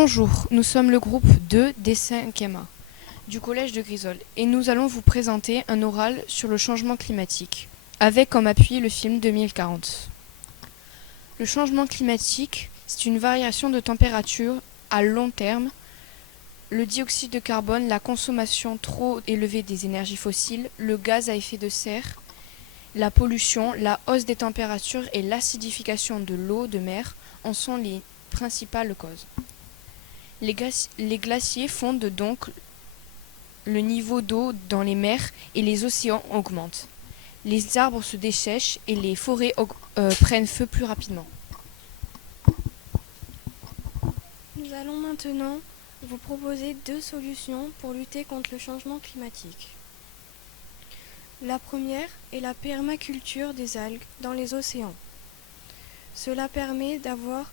Bonjour, nous sommes le groupe 2 des 5e A du collège de Grisol et nous allons vous présenter un oral sur le changement climatique, avec comme appui le film 2040. Le changement climatique, c'est une variation de température à long terme. Le dioxyde de carbone, la consommation trop élevée des énergies fossiles, le gaz à effet de serre, la pollution, la hausse des températures et l'acidification de l'eau de mer en sont les principales causes. Les glaciers fondent donc, le niveau d'eau dans les mers et les océans augmente. Les arbres se dessèchent et les forêts prennent feu plus rapidement. Nous allons maintenant vous proposer 2 solutions pour lutter contre le changement climatique. La première est la permaculture des algues dans les océans. Cela permet d'avoir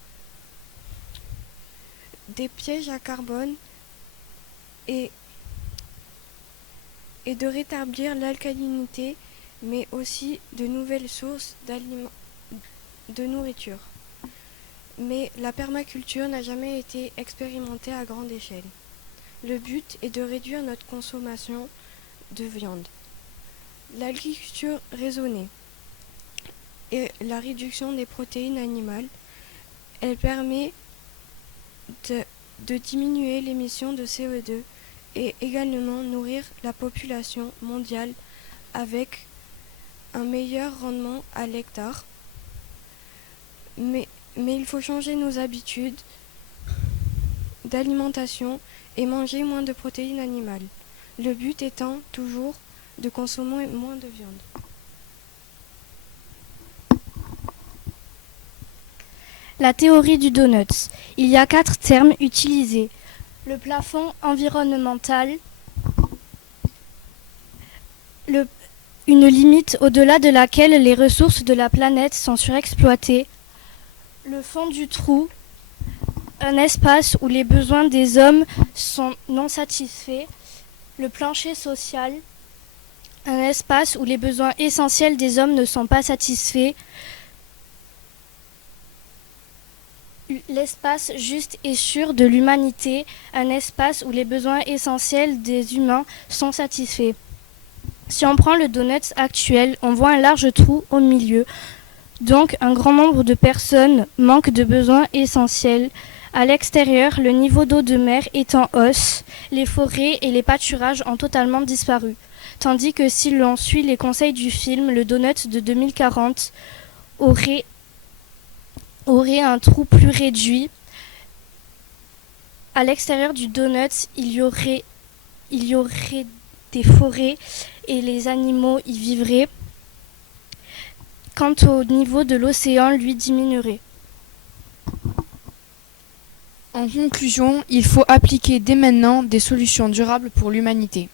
des pièges à carbone et de rétablir l'alcalinité, mais aussi de nouvelles sources de nourriture. Mais la permaculture n'a jamais été expérimentée à grande échelle. Le but est de réduire notre consommation de viande. L'agriculture raisonnée et la réduction des protéines animales, elle permet de diminuer l'émission de CO2 et également nourrir la population mondiale avec un meilleur rendement à l'hectare. Mais il faut changer nos habitudes d'alimentation et manger moins de protéines animales. Le but étant toujours de consommer moins de viande. La théorie du donut. Il y a 4 termes utilisés. Le plafond environnemental, une limite au-delà de laquelle les ressources de la planète sont surexploitées, le fond du trou, un espace où les besoins des hommes sont non satisfaits, le plancher social, un espace où les besoins essentiels des hommes ne sont pas satisfaits, l'espace juste et sûr de l'humanité, un espace où les besoins essentiels des humains sont satisfaits. Si on prend le donut actuel, on voit un large trou au milieu. Donc, un grand nombre de personnes manquent de besoins essentiels. À l'extérieur, le niveau d'eau de mer est en hausse. Les forêts et les pâturages ont totalement disparu. Tandis que si l'on suit les conseils du film, le donut de 2040 aurait un trou plus réduit. À l'extérieur du donut, il y aurait des forêts et les animaux y vivraient. Quant au niveau de l'océan, lui diminuerait. En conclusion, il faut appliquer dès maintenant des solutions durables pour l'humanité.